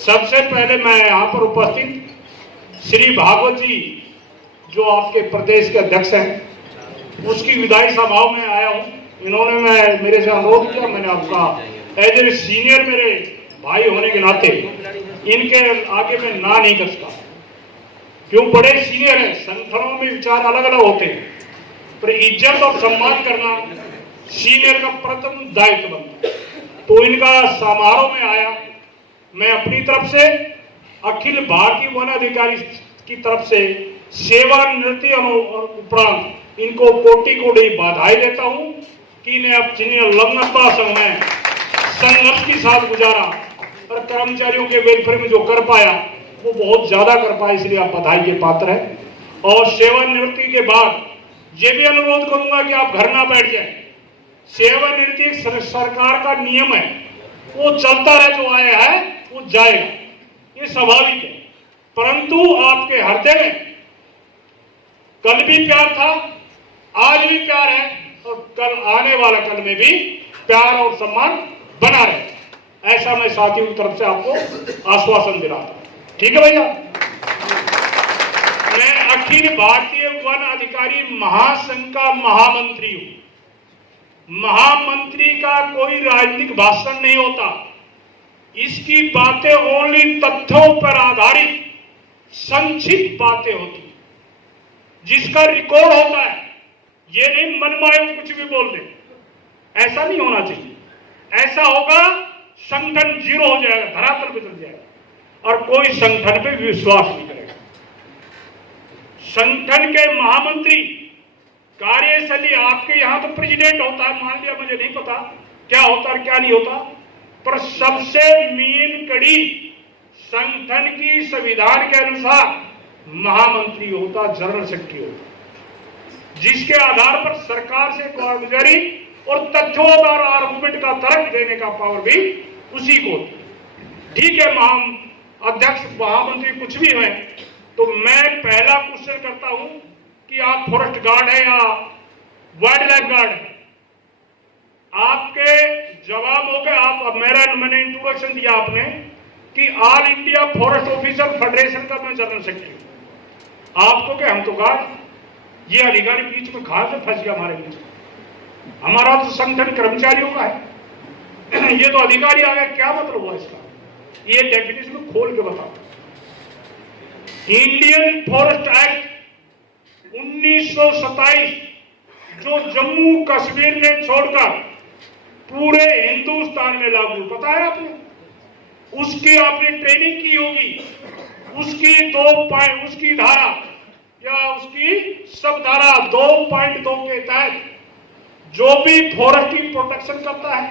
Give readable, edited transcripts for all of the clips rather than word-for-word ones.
सबसे पहले मैं यहाँ पर उपस्थित श्री भागवत जी जो आपके प्रदेश के अध्यक्ष हैं उसकी विदाई सभाओं में आया हूँ। इन्होंने मेरे से अनुरोध किया, मैंने आपका एज ए सीनियर मेरे भाई होने के नाते इनके आगे में ना नहीं कर सकता, क्यों बड़े सीनियर हैं, संगठनों में विचार अलग अलग होते हैं, पर इज्जत और सम्मान करना सीनियर का प्रथम दायित्व बनता है। तो इनका समारोह में आया, मैं अपनी तरफ से अखिल भारतीय वन अधिकारी की तरफ से सेवानिवृत्ति उपरांत इनको कोटि कोटि बधाई देता हूं कि इन्हें अब जिन्हें लंबा समय संघर्ष के साथ गुजारा और कर्मचारियों के वेलफेयर में जो कर पाया वो बहुत ज्यादा कर पाया, इसलिए आप बधाई के पात्र हैं। और सेवानिवृत्ति के बाद ये भी अनुरोध करूंगा कि आप घर ना बैठ जाएं। सेवानिवृत्ति एक सरकार का नियम है, वो चलता रहे, जो आया है वो जाएगा, ये स्वाभाविक है। परंतु आपके हृदय में कल भी प्यार था, आज भी प्यार है और कल आने वाला कल में भी प्यार और सम्मान बना रहे, ऐसा मैं साथियों की तरफ से आपको आश्वासन दिलाता हूं। ठीक है भैया। मैं अखिल भारतीय वन अधिकारी महासंघ का महामंत्री हूं। महामंत्री का कोई राजनीतिक भाषण नहीं होता, इसकी बातें ओनली तथ्यों पर आधारित संक्षिप्त बातें होती, जिसका रिकॉर्ड होता है। ये नहीं मनमायो कुछ भी बोल दे, ऐसा नहीं होना चाहिए। ऐसा होगा संगठन जीरो हो जाएगा, धरातल पे चल जाएगा और कोई संगठन पे विश्वास नहीं करेगा। संगठन के महामंत्री कार्यशैली आपके यहां तो प्रेसिडेंट होता है, मान लिया, मुझे नहीं पता क्या होता है क्या नहीं होता, पर सबसे मेन कड़ी संगठन की संविधान के अनुसार महामंत्री होता, जनरल सेक्रेटरी होता, जिसके आधार पर सरकार से कारगुजारी और तथ्यों और आर्गुमेंट का तर्क देने का पावर भी उसी को होता। ठीक है, अध्यक्ष महामंत्री कुछ भी है, तो मैं पहला क्वेश्चन करता हूं कि आप फॉरेस्ट गार्ड है या वाइल्ड लाइफ गार्ड है? आपके जवाब हो गए। आप मैंने इंट्रोडक्शन दिया आपने कि all India forest officer federation का मैं जनरल सेक्रेटरी। आपको क्या, हम तो गार्ड। ये अधिकारी बीच में कहां से फंस गया हमारे बीच में? हमारा तो संगठन कर्मचारियों का है, ये तो अधिकारी आ गया, क्या मतलब हुआ इसका? ये डेफिनेशन खोल के बताओ। इंडियन फॉरेस्ट एक्ट 1927 जो जम्मू कश्मीर में छोड़कर पूरे हिंदुस्तान में लागू, पता है आपने? उसकी आपने ट्रेनिंग की होगी, उसकी धारा या उसकी सब धारा 2.2 के तहत जो भी फॉरेस्ट की प्रोटेक्शन करता है,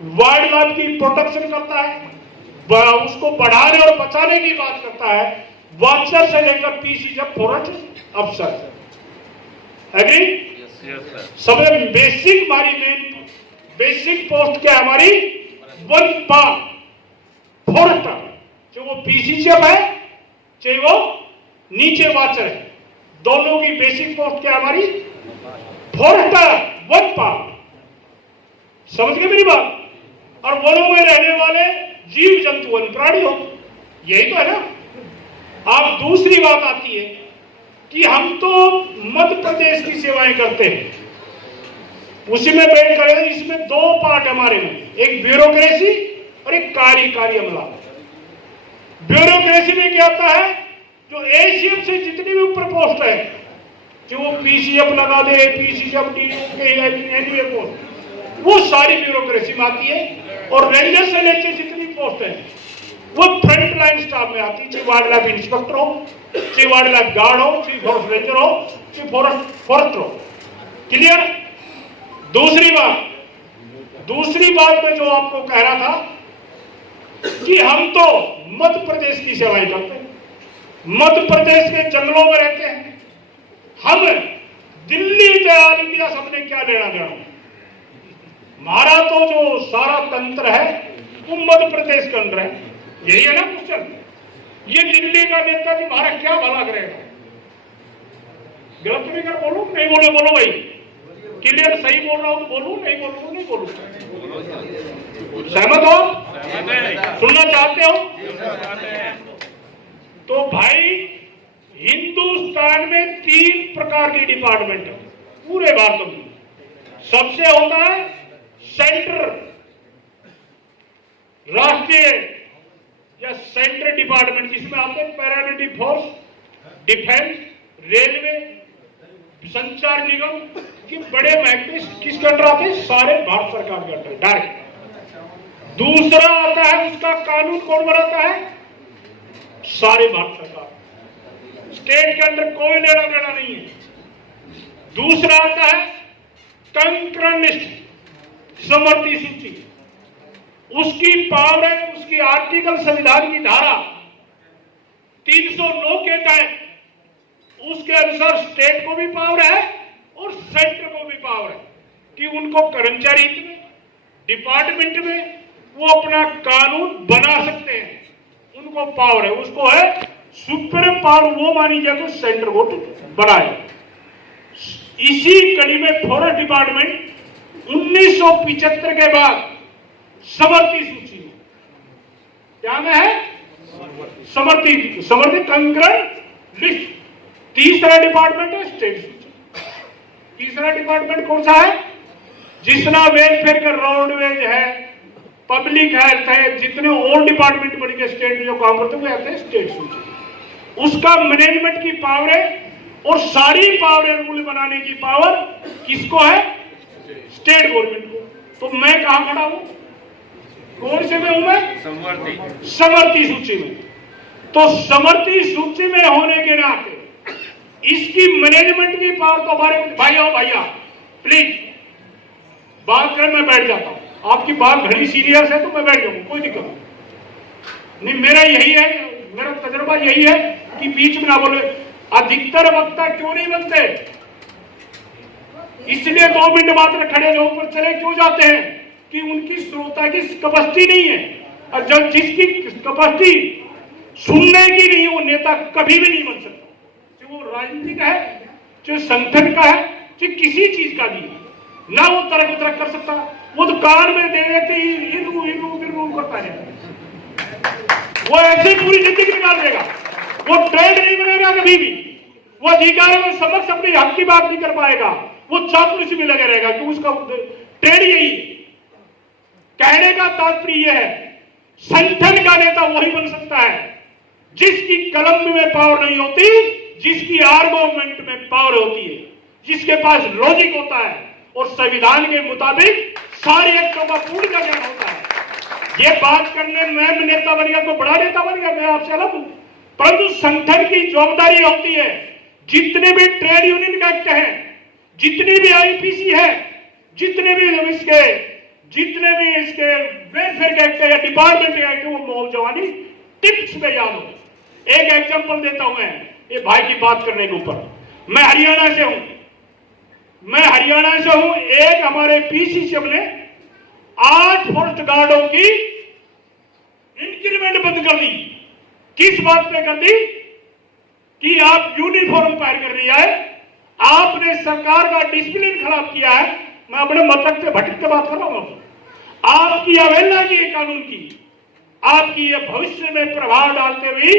वाइल्ड लाइफ की प्रोटेक्शन करता है, उसको बढ़ाने और बचाने की बात करता है, वॉचर से लेकर पीसी जब फॉरेस्ट अफसर। एग्री? सबसे बेसिक हमारी मेन बेसिक पोस्ट क्या हमारी? वन पाल फॉरेस्टर, चाहे वो पीसी जब है चाहे वो नीचे वॉचर है, दोनों की बेसिक पोस्ट क्या हमारी? फॉरेस्टर, वन पाल। समझ गए मेरी बात? और वनों में रहने वाले जीव जंतु वन प्राणी हो, यही तो है ना। अब दूसरी बात आती है कि हम तो मध्य प्रदेश की सेवाएं करते हैं, उसी में बैठ करें। इसमें दो पार्ट हमारे में, एक ब्यूरोक्रेसी और एक कार्यकारी अमला। ब्यूरोक्रेसी में क्या होता है? जो एसीएफ से जितनी भी ऊपर पोस्ट है, कि वो पीसीएफ लगा दे, पीसीएफ डीओ पोस्ट, वो सारी ब्यूरोक्रेसी में आती है। और रेंजर से लेकर जितनी पोस्ट है वो फ्रंट लाइन स्टाफ में आती है, चाहे वाइल्ड लाइफ इंस्पेक्टर हो, चाहे वाइल्ड लाइफ गार्ड हो, चाहे फॉरेस्ट रेंजर हो, चाहे फॉरेस्ट हो। क्लियर? दूसरी बात में जो आपको कह रहा था कि हम तो मध्य प्रदेश की सेवाएं करते हैं, मध्य प्रदेश के जंगलों में रहते हैं। हम दिल्ली के ऑल इंडिया सबने क्या लेना देना? हमारा तो जो सारा तंत्र है वो मध्य प्रदेश के अंदर है, यही है ना क्वेश्चन। ये दिल्ली का नेता जी हमारा क्या भला करेगा? गलत नहीं कर, बोलो नहीं बोलो, बोलो भाई, क्लियर सही बोल रहा हूं तो बोलूं, नहीं बोलूं तो नहीं बोलूं? सहमत हो? सुनना चाहते हो? तो भाई हिंदुस्तान में 3 प्रकार की डिपार्टमेंट है पूरे भारत में। सबसे होता है सेंटर, राष्ट्रीय या सेंट्रल डिपार्टमेंट, जिसमें आते हैं पैरामिलिट्री फोर्स, डिफेंस, रेलवे, संचार निगम के बड़े महकमे किसके अंडर आते हैं? सारे भारत सरकार के अंडर डायरेक्ट। दूसरा आता है, उसका कानून कौन बनाता है? सारे भारत सरकार, स्टेट के अंदर कोई लेना देना नहीं है। दूसरा आता है कंकरेंट लिस्ट, समवर्ती सूची, उसकी पावर है, उसकी आर्टिकल संविधान की धारा 309 के तहत उसके अनुसार स्टेट को भी पावर है और सेंटर को भी पावर है कि उनको कर्मचारी हित में, डिपार्टमेंट में वो अपना कानून बना सकते हैं, उनको पावर है। उसको है सुप्रीम पावर, वो मानी जाए तो सेंटर को बनाए। इसी कड़ी में फॉरेस्ट डिपार्टमेंट 1975 के बाद समवर्ती सूची में, क्या में है? समवर्ती कंकरेंट लिस्ट। तीसरा डिपार्टमेंट है स्टेट सूची। तीसरा डिपार्टमेंट कौन सा है? जितना वेलफेयर का, रोडवेज है, पब्लिक हेल्थ है, जितने और डिपार्टमेंट बन के स्टेट में जो काम करते हैं वो आते हैं स्टेट सूची। उसका मैनेजमेंट की पावर है और सारी पावर रूल बनाने की पावर किसको है? स्टेट गवर्नमेंट को। तो मैं कहां खड़ा हूं? कौन से में हूं मैं? समवर्ती सूची में। तो समवर्ती सूची में होने के नाते इसकी मैनेजमेंट की पावर तो हमारे भैया प्लीज बात कर, मैं बैठ जाता हूं। आपकी बात घड़ी सीरियस है तो मैं बैठ जाऊंगा, कोई दिक्कत नहीं। मेरा यही है, मेरा तजुर्बा यही है कि बीच में ना बोले। अधिकतर वक्ता क्यों नहीं बनते? इसलिए 2 मिनट मात्र खड़े जो ऊपर चले क्यों जाते हैं कि उनकी श्रोता की कैपेसिटी नहीं है। और जब जिसकी कैपेसिटी सुनने की नहीं, वो नेता कभी भी नहीं बन सकता, चाहे वो राजनीतिक है, चाहे संगठन का है, चाहे किसी चीज का भी है। ना वो तरक तरक कर सकता, वो तो कान में दे देते ही इरू करता है। वो ऐसे पूरी जिंदगी निकाल देगा, वो ट्रेड नहीं बनेगा कभी भी, वो अधिकारियों के समक्ष अपने हक की बात नहीं कर पाएगा, वो चापलूसी में लगे रहेगा कि उसका ट्रेड यही है। कहने का तात्पर्य है संगठन का नेता वही बन सकता है जिसकी कलम में पावर नहीं होती, जिसकी आर्गुमेंट में पावर होती है, जिसके पास लॉजिक होता है और संविधान के मुताबिक सारे एक्टों का पूर्ण का ज्ञान होता है। ये बात करने में नेता बन गया, कोई बड़ा नेता बन गया, मैं आपसे अलग हूं, परंतु संगठन की जवाबदारी होती है। जितने भी ट्रेड यूनियन का एक्ट है, जितनी भी आईपीसी है, जितने भी इसके वेलफेयर के एक्ट है या डिपार्टमेंट के एक्ट है, वो मौज जवानी टिप्स में याद हो। एक एग्जांपल देता हूं मैं ये भाई की बात करने के ऊपर। मैं हरियाणा से हूं। एक हमारे पीसीसीएम ने 8 फॉरेस्ट गार्डों की इंक्रीमेंट बंद कर दी। किस बात पे कर दी? कि आप यूनिफॉर्म पहन कर नहीं आए, आपने सरकार का डिसिप्लिन खराब किया है। मैं अपने मतलब से भटक के बात कर रहा हूं। आपकी अवहेलना की है कानून की, आपकी ये भविष्य में प्रभाव डालते हुए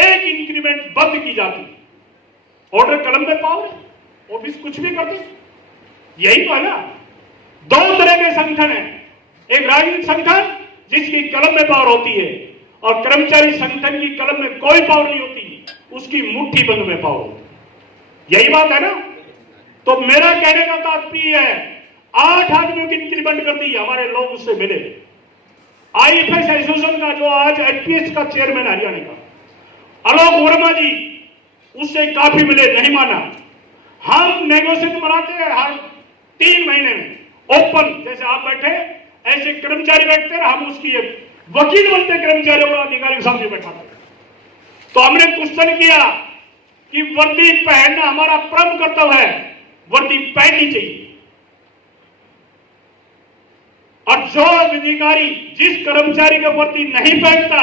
एक इंक्रीमेंट बंद की जाती। ऑर्डर कलम में पाओ, ऑफिस कुछ भी करते, यही तो है ना। 2 तरह के संगठन है, एक राजनीतिक संगठन जिसकी कलम में पावर होती है और कर्मचारी संगठन की कलम में कोई पावर नहीं होती, उसकी मुट्ठी बंद में पावर होती। यही बात है ना। तो मेरा कहने का तात्पर्य है 8 आदमियों की इंक्रीमेंट कर दी। हमारे लोग उससे मिले, आईएफएस एसोसिएशन का जो आज एचपीएस का चेयरमैन हरियाणा का आलोक वर्मा जी, उससे काफी मिले, नहीं माना। हम नेगोशिएट बनाते हैं हर 3 महीने में ओपन, जैसे आप बैठे ऐसे कर्मचारी बैठते हैं, हम उसकी वकील बनते कर्मचारी और अधिकारी के सामने बैठाते। तो हमने क्वेश्चन किया कि वर्दी पहनना हमारा परम कर्तव्य है, वर्दी पहननी चाहिए। और जो अधिकारी जिस कर्मचारी का वर्दी नहीं पहनता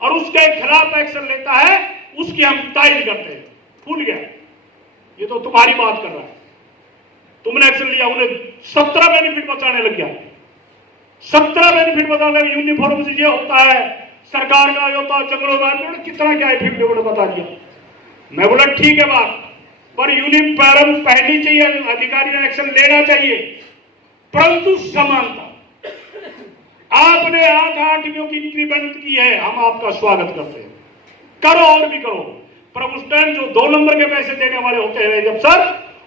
और उसके खिलाफ एक्शन लेता है, उसकी हम तायद करते हैं। भूल गया, ये तो तुम्हारी बात कर रहा है। तुमने एक्शन लिया, उन्हें 17 बेनिफिट बताने लग गया। 17 बेनिफिट बताने लगे, यूनिफॉर्म से ये होता है, सरकार का होता है, जंगलों का कितना क्या इफेक्ट उन्होंने बता दिया। मैं बोला ठीक है बात, पर यूनिफॉर्म पहननी चाहिए, अधिकारी ने एक्शन लेना चाहिए, परंतु समानता। आपने 8 आदमियों की इंक्रीमेंट की है, हम आपका स्वागत करते हैं, करो और भी करो। पर उस टाइम जो 2 नंबर के पैसे देने वाले होते हैं रेंज अफसर,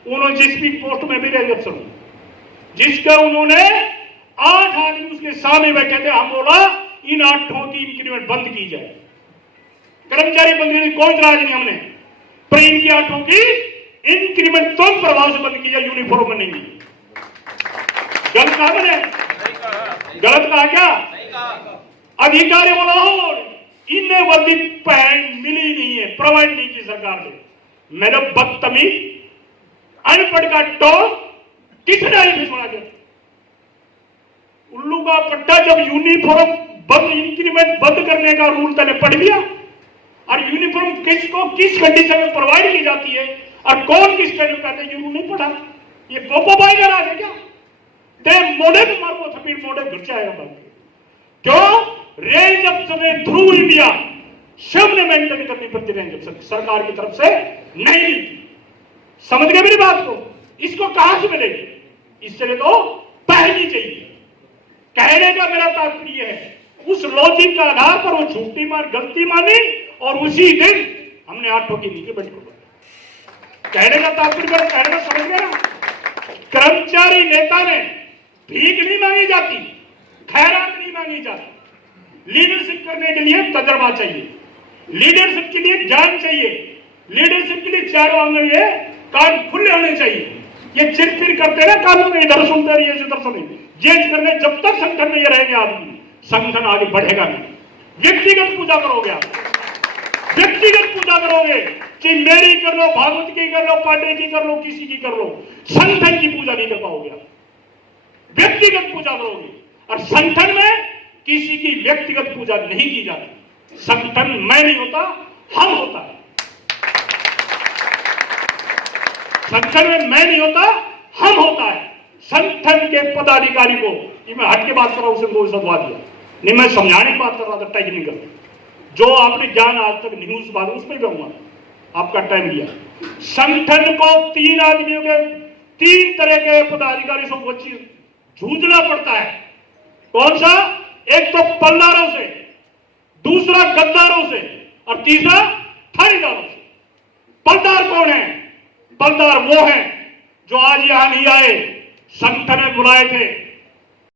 उन्होंने जिस भी पोस्ट में भी रेंज अफसर जिसका उन्होंने 8 आदमी उसके सामने बैठे थे, हम बोला इन 8 की इंक्रीमेंट बंद की जाए। कर्मचारी बंद की कोई इतराज नहीं हमने, पर इनकी 8 की इंक्रीमेंट तुरंत प्रभाव से बंद की जाए, यूनिफॉर्म बनेंगी। गलत कहा मैंने? गलत कहा क्या? अधिकारी बोला हो इन्हें वर्दी पहन मिली नहीं है, प्रोवाइड नहीं की सरकार ने। मैंने बदतमीज अनपढ़ का टोल किसने भी सुना दिया? उल्लू का पट्टा, जब यूनिफॉर्म बंद, इंक्रीमेंट बंद करने का रूल तने पढ़ लिया, और यूनिफॉर्म किसको किस कंडीशन में प्रोवाइड की जाती है और कौन किस टाइम कहते हैं, रूल नहीं पढ़ा। ये पोपो भाई का राज है क्या? ते मोड़े को मारो, थपीड़ मोड़े घुस जाएगा बात। क्यों? रेंज अफसर थ्रू इंडिया सब ने मेंटेन करनी पड़ती, रेंज अफसर सरकार की तरफ से नहीं मिलती। समझ गए मेरी बात को? इसको कहां से मिलेगी? इससे तो पहननी चाहिए। कहने का मेरा तात्पर्य है, उस लॉजिक का आधार पर वो झूठी मार गलती मानी और उसी दिन हमने 8 की नीति बंद कर। कहने का तात्पर्य, कहने का समझ गया? कर्मचारी नेता ने भीख नहीं मांगी जाती, खैरात नहीं मांगी जाती। लीडरशिप करने के लिए तजर्बा चाहिए, लीडरशिप के लिए ज्ञान चाहिए, लीडरशिप के लिए चारों आंगन ये कान खुले होने चाहिए। ये चिर करते ना कानून, इधर सुनते रहिए इधर सुनिए, जेज करने जब तक संगठन में ये रहेंगे आदमी, संगठन आगे बढ़ेगा नहीं। व्यक्तिगत पूजा करोगे आप, व्यक्तिगत पूजा करोगे कि मेरी कर लो, भागवत की कर लो, पांडे की कर लो, किसी की कर लो, संगठन की पूजा नहीं कर पाओगे आप। व्यक्तिगत पूजा करोगे, और संगठन में किसी की व्यक्तिगत पूजा नहीं की जाती। संगठन मैं नहीं होता, हम होता है। संगठन में मैं नहीं होता, हम होता है। संगठन के पदाधिकारी को, ये मैं हट के बात कर रहा हूं, उसे कोई सदवा दिया नहीं, मैं समझाने की बात कर रहा था, टेक्निकल जो आपने ज्ञान आज तक न्यूज बात उस पर कहूंगा, आपका टाइम लिया। संगठन को 3 आदमियों के 3 तरह के पदाधिकारी से वो चीज जूझना पड़ता है। कौन सा? एक तो पल्लारों से, दूसरा गद्दारों से, और तीसरा थानेदारों से। पलदार कौन है? पलदार वो है जो आज यहां नहीं आए, संगठन ने बुलाए थे,